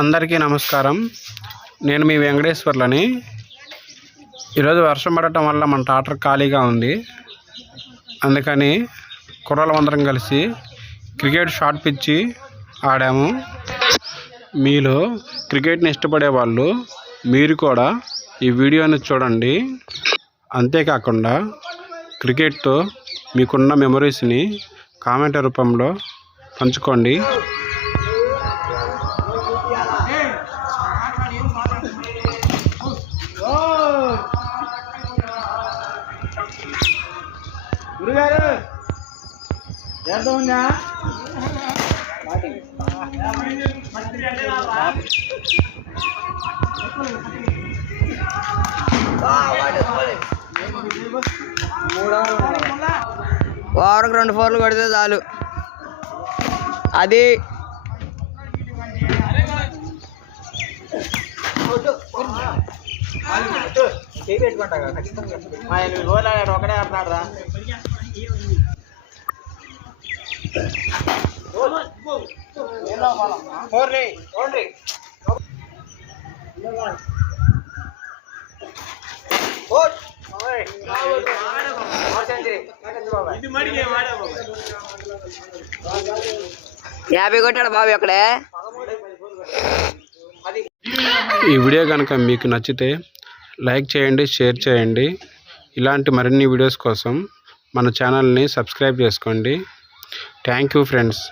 అందరికీ నమస్కారం. నేను మీ వెంకటేశ్వర్లని. ఈరోజు వర్షం పడటం వల్ల మన ట్రాక్టర్ ఖాళీగా ఉంది. అందుకని కుర్రలందరం కలిసి క్రికెట్ షార్ట్ పిచ్చి ఆడాము. మీలో క్రికెట్ని ఇష్టపడే వాళ్ళు మీరు కూడా ఈ వీడియోని చూడండి. అంతేకాకుండా క్రికెట్తో మీకున్న మెమరీస్ని కామెంట్ రూపంలో పంచుకోండి. గురుగారు ఎంత ఉందా? వారకు 2 4లు కొడితే చాలు. అది ఒకటే ఆడుతున్నాడు రా. యాభై కొట్టాడు బాబు అక్కడే. ఈ వీడియో కనుక మీకు నచ్చితే లైక్ చేయండి, షేర్ చేయండి. ఇలాంటి మరిన్ని వీడియోస్ కోసం మన ఛానల్ని సబ్స్క్రైబ్ చేసుకోండి. Thank you friends.